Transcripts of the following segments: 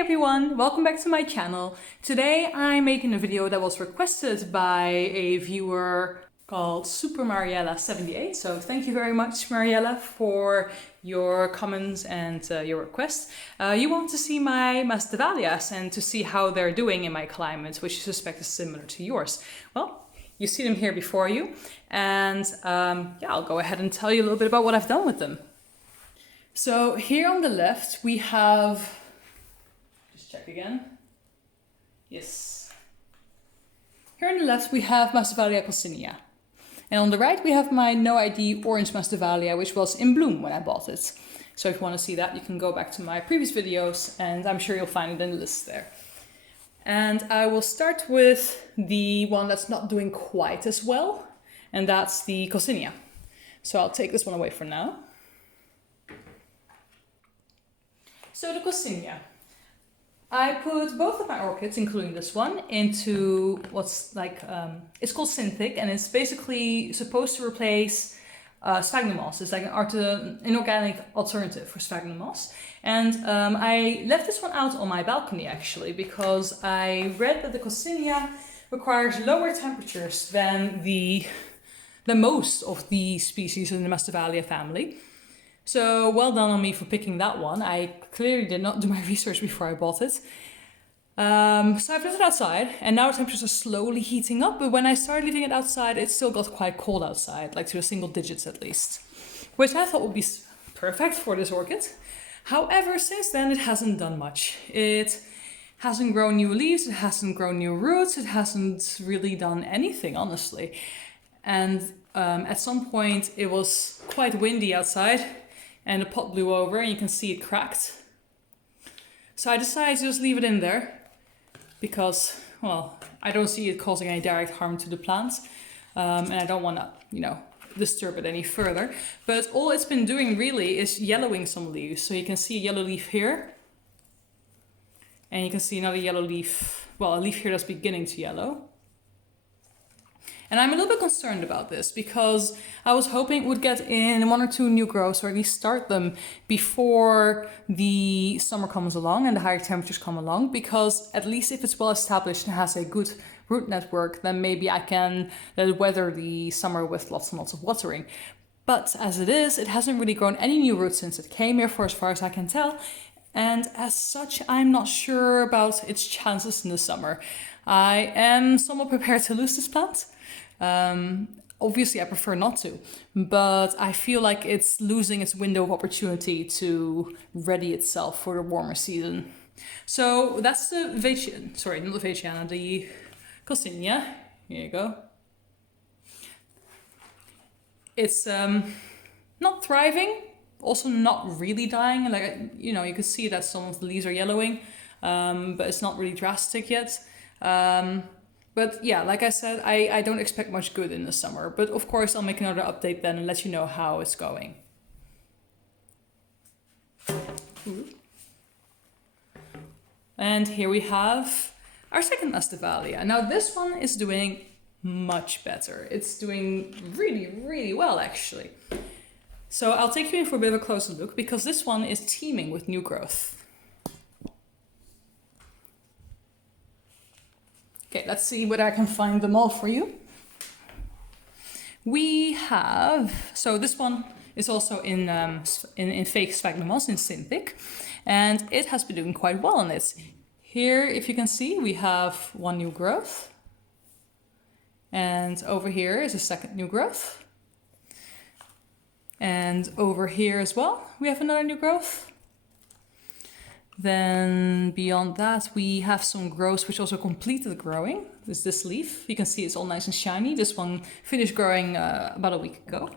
everyone, welcome back to my channel. Today I'm making a video that was requested by a viewer called Super Mariella78. So thank you very much, Mariella, for your comments and your request. You want to see my Masdevallias and to see how they're doing in my climate, which I suspect is similar to yours. Well, you see them here before you, and yeah, I'll go ahead and tell you a little bit about what I've done with them. So here on the left we have, just check again, yes. Here on the left we have Masdevallia Ksenia. And on the right we have my no ID orange Masdevallia, which was in bloom when I bought it. So if you want to see that, you can go back to my previous videos and I'm sure you'll find it in the list there. And I will start with the one that's not doing quite as well, and that's the Ksenia. So I'll take this one away for now. So the Ksenia. I put both of my orchids, including this one, into what's like, it's called Synthetic, and it's basically supposed to replace sphagnum moss. It's like an inorganic alternative for sphagnum moss. And I left this one out on my balcony actually, because I read that the Ksenia requires lower temperatures than most of the species in the Masdevallia family. So well done on me for picking that one. I clearly did not do my research before I bought it. So I've left it outside and now temperatures are slowly heating up, but when I started leaving it outside, it still got quite cold outside, like to the single digits at least, which I thought would be perfect for this orchid. However, since then it hasn't done much. It hasn't grown new leaves, it hasn't grown new roots, it hasn't really done anything, honestly. And at some point it was quite windy outside and the pot blew over and you can see it cracked. So I decided to just leave it in there because, well, I don't see it causing any direct harm to the plants, and I don't want to, disturb it any further. But all it's been doing really is yellowing some leaves. So you can see a yellow leaf here, and you can see another yellow leaf, well, a leaf here that's beginning to yellow. And I'm a little bit concerned about this because I was hoping it would get in 1 or 2 new growths, or at least start them before the summer comes along and the higher temperatures come along, because at least if it's well established and has a good root network, then maybe I can let it weather the summer with lots and lots of watering. But as it is, it hasn't really grown any new roots since it came here, for as far as I can tell. And as such, I'm not sure about its chances in the summer. I am somewhat prepared to lose this plant. Obviously I prefer not to, but I feel like it's losing its window of opportunity to ready itself for the warmer season. So that's the the Ksenia. Here you go. It's not thriving, also not really dying. Like, you can see that some of the leaves are yellowing, but it's not really drastic yet. But yeah, like I said, I don't expect much good in the summer. But of course, I'll make another update then and let you know how it's going. And here we have our second Masdevallia. Now this one is doing much better. It's doing really, really well actually. So I'll take you in for a bit of a closer look because this one is teeming with new growth. Okay, let's see whether I can find them all for you. We have, so this one is also in fake sphagnum moss, in Synthetic, and it has been doing quite well on it. Here, if you can see, we have 1 new growth. And over here is a second new growth. And over here as well, we have another new growth. Then beyond that, we have some growths which also completed growing. There's this leaf. You can see it's all nice and shiny. This one finished growing about a week ago.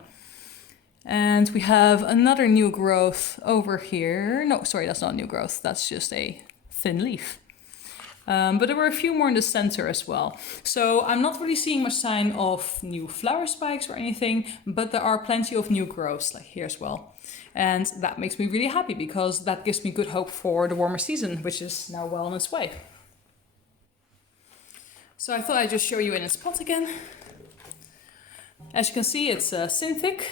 And we have another new growth over here. No, sorry, that's not a new growth. That's just a thin leaf. But there were a few more in the center as well. So I'm not really seeing much sign of new flower spikes or anything, but there are plenty of new growths, like here as well. And that makes me really happy because that gives me good hope for the warmer season, which is now well on its way. So I thought I'd just show you in its pot again. As you can see, it's Synthetic.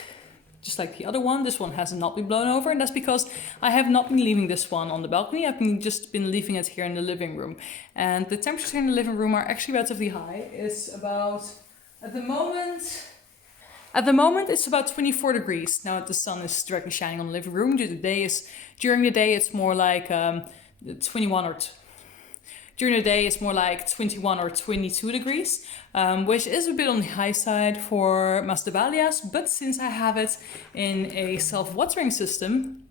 just like the other one. This one has not been blown over, and that's because I have not been leaving this one on the balcony. I've just been leaving it here in the living room. And the temperatures here in the living room are actually relatively high. It's about, at the moment it's about 24 degrees. Now the sun is directly shining on the living room. During the day it's more like 21 or during the day it's more like 21 or 22 degrees, which is a bit on the high side for Masdevallias, but since I have it in a self-watering system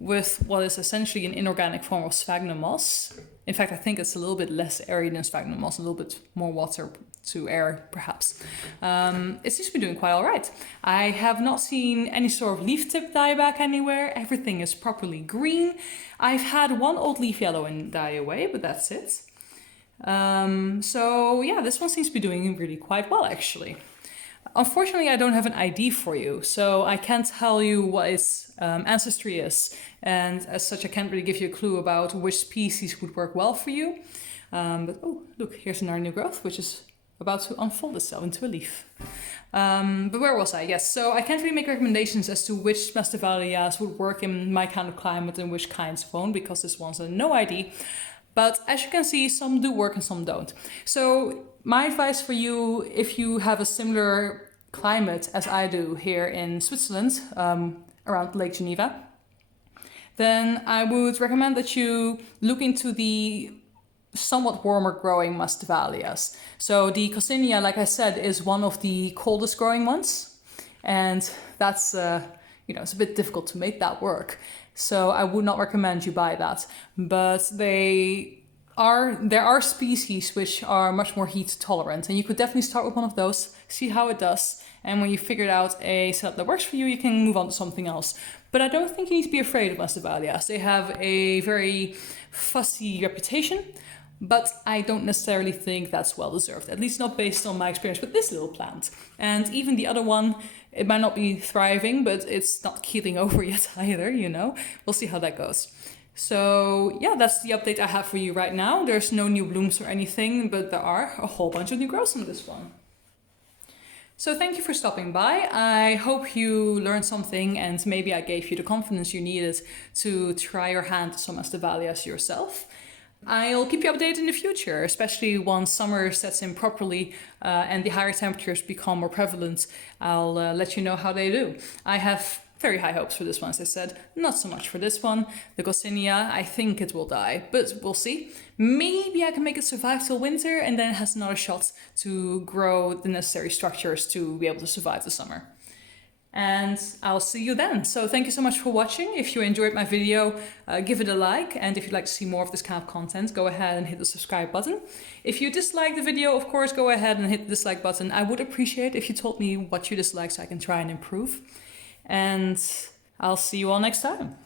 with what is essentially an inorganic form of sphagnum moss. In fact, I think it's a little bit less airy than sphagnum moss, a little bit more water to air, perhaps. It seems to be doing quite all right. I have not seen any sort of leaf tip die back anywhere. Everything is properly green. I've had one old leaf yellow and die away, but that's it. So yeah, this one seems to be doing really quite well, actually. Unfortunately, I don't have an ID for you, so I can't tell you what its ancestry is, and as such I can't really give you a clue about which species would work well for you. But oh, look, here's another new growth, which is about to unfold itself into a leaf. But where was I? Yes, so I can't really make recommendations as to which Masdevallias would work in my kind of climate and which kinds won't, because this one's a no ID. But as you can see, some do work and some don't. So my advice for you, if you have a similar climate as I do here in Switzerland, around Lake Geneva, then I would recommend that you look into the somewhat warmer growing Masdevallias. So the Ksenia, like I said, is one of the coldest growing ones, and that's it's a bit difficult to make that work. So I would not recommend you buy that. But there are species which are much more heat tolerant, and you could definitely start with one of those, see how it does, and when you figured out a setup that works for you, you can move on to something else. But I don't think you need to be afraid of Masdevallias. They have a very fussy reputation, but I don't necessarily think that's well deserved, at least not based on my experience with this little plant. And even the other one, it might not be thriving, but it's not keeling over yet either, We'll see how that goes. So yeah, that's the update I have for you right now. There's no new blooms or anything, but there are a whole bunch of new growths on this one. So thank you for stopping by. I hope you learned something, and maybe I gave you the confidence you needed to try your hand at some Masdevallias yourself. I'll keep you updated in the future, especially once summer sets in properly and the higher temperatures become more prevalent. I'll let you know how they do. I have very high hopes for this one, as I said. Not so much for this one. The Ksenia, I think it will die, but we'll see. Maybe I can make it survive till winter, and then it has another shot to grow the necessary structures to be able to survive the summer. And I'll see you then. So thank you so much for watching. If you enjoyed my video, give it a like. And if you'd like to see more of this kind of content, go ahead and hit the subscribe button. If you dislike the video, of course, go ahead and hit the dislike button. I would appreciate if you told me what you dislike so I can try and improve. And I'll see you all next time.